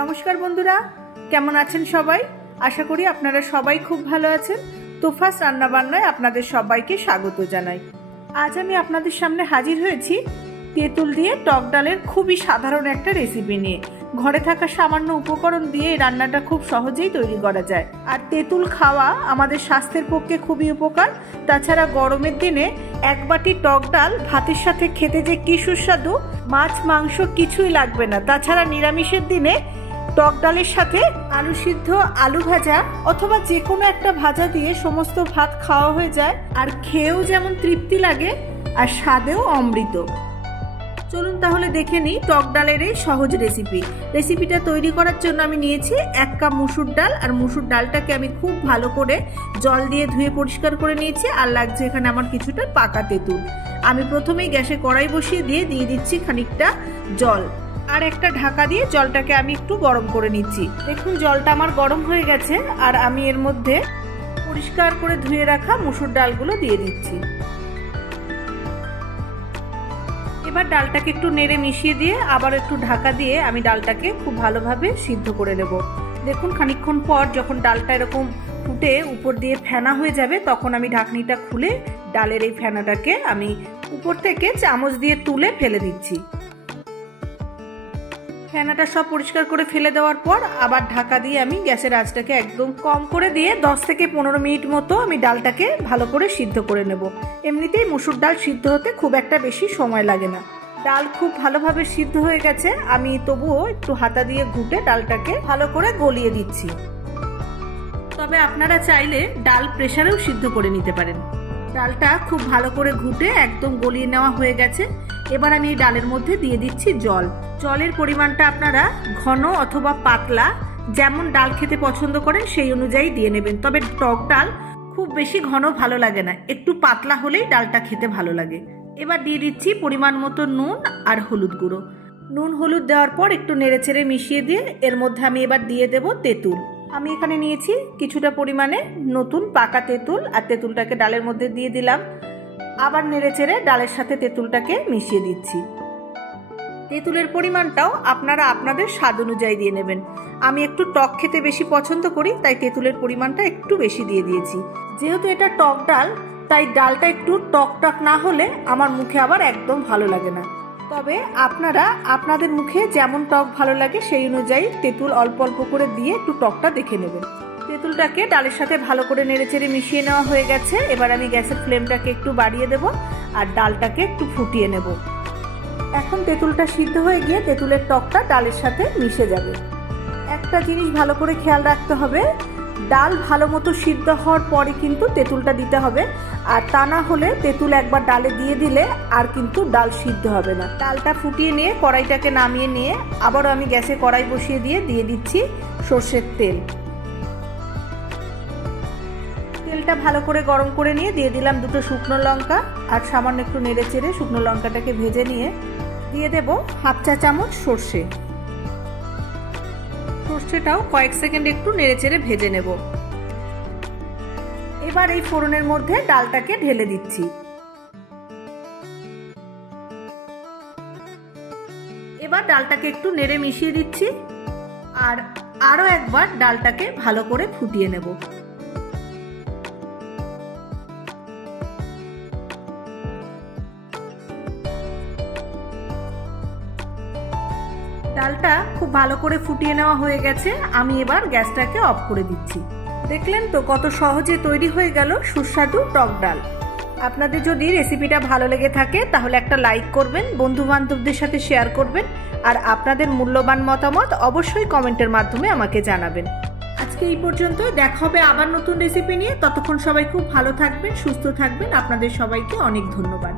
নমস্কার বন্ধুরা, কেমন আছেন সবাই? আশা করি আপনারা সবাই খুব ভালো আছেন। তোফাস রান্না বান্নায় আপনাদের সবাইকে স্বাগত জানাই। আজ আমি আপনাদের সামনে হাজির হয়েছি তেঁতুল দিয়ে টক ডালের খুবই সাধারণ একটা রেসিপি নিয়ে। ঘরে থাকা সামান্য উপকরণ দিয়ে এই রান্নাটা খুব সহজেই তৈরি করা যায়। আর তেঁতুল খাওয়া আমাদের স্বাস্থ্যের পক্ষে খুবই উপকার। তাছাড়া গরমের দিনে এক বাটি টক ডাল ভাতের সাথে খেতে যে কি সুস্বাদু, মাছ মাংস কিছুই লাগবে না। তাছাড়া নিরামিষের দিনে টক ডালের সাথে আলু সিদ্ধ, আলু ভাজা অথবা যে কোনো একটা ভাজা দিয়ে সমস্ত ভাত খাওয়া হয়ে যায়। আর খেয়েও যেমন তৃপ্তি লাগে আর স্বাদেও অমৃত। চলুন তাহলে দেখে নিই টক ডালের এই সহজ রেসিপিটা তৈরি করার জন্য আমি নিয়েছি 1 কাপ মুসুর ডাল। আর মুসুর ডালটাকে আমি খুব ভালো করে জল দিয়ে ধুয়ে পরিষ্কার করে নিয়েছি। আর লাগছে এখানে আমার কিছুটা পাকা তেঁতুল। আমি প্রথমেই গ্যাসে কড়াই বসিয়ে দিয়ে দিচ্ছি খানিকটা জল, আর একটা ঢাকা দিয়ে জলটাকে আমি একটু গরম করে নিচ্ছি। দেখুন জলটা আমার গরম হয়ে গেছে। আর আমি এর মধ্যে পরিষ্কার করে ধুয়ে রাখা মুসুর ডালগুলো দিয়ে দিচ্ছি। এবার ডালটাকে একটু নেড়ে মিশিয়ে দিয়ে আবার একটু ঢাকা দিয়ে আমি ডালটাকে খুব ভালোভাবে সিদ্ধ করে নেব। দেখুন খানিকক্ষণ পর যখন ডালটা এরকম ফুটে উপর দিয়ে ফেনা হয়ে যাবে, তখন আমি ঢাকনিটা খুলে ডালের এই ফেনাটাকে আমি উপর থেকে চামচ দিয়ে তুলে ফেলে দিচ্ছি। ফেনাটা সব পরিষ্কার করে ফেলে দেওয়ার পর আবার ঢাকা দিয়ে আমি গ্যাসের আঁচটাকে একদম কম করে দিয়ে 10 থেকে 15 মিনিট মতো আমি ডালটাকে ভালো করে সিদ্ধ করে নেব। এমনিতেই মুসুর ডাল সিদ্ধ হতে খুব একটা বেশি সময় লাগে না। ডাল খুব ভালোভাবে সিদ্ধ হয়ে গেছে। আমি তবুও একটু হাতা দিয়ে ঘুটে ডালটাকে ভালো করে গলিয়ে দিচ্ছি। তবে আপনারা চাইলে ডাল প্রেসারেও সিদ্ধ করে নিতে পারেন। ডালটা খুব ভালো করে ঘুটে একদম গলিয়ে নেওয়া হয়ে গেছে। এবার আমি এই ডালের মধ্যে দিয়ে দিচ্ছি জল। জলের পরিমাণটা আপনারা ঘন অথবা পাতলা যেমন ডাল খেতে পছন্দ করেন সেই অনুযায়ী দিয়ে নেবেন। তবে টক ডাল খুব বেশি ঘন ভালো লাগে না, একটু পাতলা হলেই ডালটা খেতে ভালো লাগে। এবার দিয়ে দিচ্ছি পরিমাণ মতো নুন আর হলুদ গুঁড়ো। নুন হলুদ দেওয়ার পর একটু নেড়েচেড়ে মিশিয়ে দিয়ে এর মধ্যে আমি এবার দিয়ে দেব তেঁতুল। আমি এখানে নিয়েছি কিছুটা পরিমাণে নতুন পাকা তেঁতুল। আর তেঁতুলটাকে ডালের মধ্যে দিয়ে দিলাম। আবার নেড়েচেড়ে ডালের সাথে তেঁতুলটাকে মিশিয়ে দিচ্ছি। তেঁতুলের পরিমাণটাও আপনারা আপনাদের স্বাদ অনুযায়ী দিয়ে নেবেন। আমি একটু টক খেতে বেশি পছন্দ করি, তাই তেঁতুলের পরিমাণটা একটু বেশি দিয়ে দিয়েছি। যেহেতু এটা টক ডাল, তাই ডালটা একটু টক টক না হলে আমার মুখে আবার একদম ভালো লাগে না। তবে আপনারা আপনাদের মুখে যেমন টক ভালো লাগে সেই অনুযায়ী তেঁতুল অল্প অল্প করে দিয়ে একটু টকটা দেখে নেবেন। তেঁতুলটাকে ডালের সাথে ভালো করে নেড়েচেড়ে মিশিয়ে নেওয়া হয়ে গেছে। এবার আমি গ্যাসের ফ্লেমটাকে একটু বাড়িয়ে দেব আর ডালটাকে একটু ফুটিয়ে নেব। এখন তেঁতুলটা সিদ্ধ হয়ে গিয়ে তেঁতুলের টকটা ডালের সাথে মিশে যাবে। একটা জিনিস ভালো করে খেয়াল রাখতে হবে, ডাল ভালো মতো সিদ্ধ হওয়ার পরে কিন্তু তেঁতুলটা দিতে হবে। আর তা না হলে তেঁতুল একবার ডালে দিয়ে দিলে আর কিন্তু ডাল সিদ্ধ হবে না। ডালটা ফুটিয়ে নিয়ে কড়াইটাকে নামিয়ে নিয়ে আবারও আমি গ্যাসে কড়াই বসিয়ে দিয়ে দিচ্ছি সর্ষের তেল। তেলটা ভালো করে গরম করে নিয়ে দিয়ে দিলাম 2টো শুকনো লঙ্কা। আর সামান্য একটু নেড়েচেড়ে শুকনো লঙ্কাটাকে ভেজে নিয়ে দিয়ে দেব 1/2 চা চামচ সর্ষে। সর্ষেটাও কয়েক সেকেন্ড একটু নেড়েচেড়ে ভেজে নেব। এবার এই ফোড়নের মধ্যে ডালটাকে ঢেলে দিচ্ছি। এবার ডালটাকে একটু নেড়ে মিশিয়ে দিচ্ছি আর আরো একবার ডালটাকে ভালো করে ফুটিয়ে নেব। ডালটা খুব ভালো করে ফুটিয়ে নেওয়া হয়ে গেছে। আমি এবার গ্যাসটাকে অফ করে দিচ্ছি। দেখলেন তো কত সহজে তৈরি হয়ে গেল সুস্বাদু টক ডাল। আপনাদের যদি রেসিপিটা ভালো লেগে থাকে তাহলে একটা লাইক করবেন, বন্ধু বান্ধবদের সাথে শেয়ার করবেন। আর আপনাদের মূল্যবান মতামত অবশ্যই কমেন্টের মাধ্যমে আমাকে জানাবেন। আজকে এই পর্যন্ত, দেখা হবে আবার নতুন রেসিপি নিয়ে। ততক্ষণ সবাই খুব ভালো থাকবেন, সুস্থ থাকবেন। আপনাদের সবাইকে অনেক ধন্যবাদ।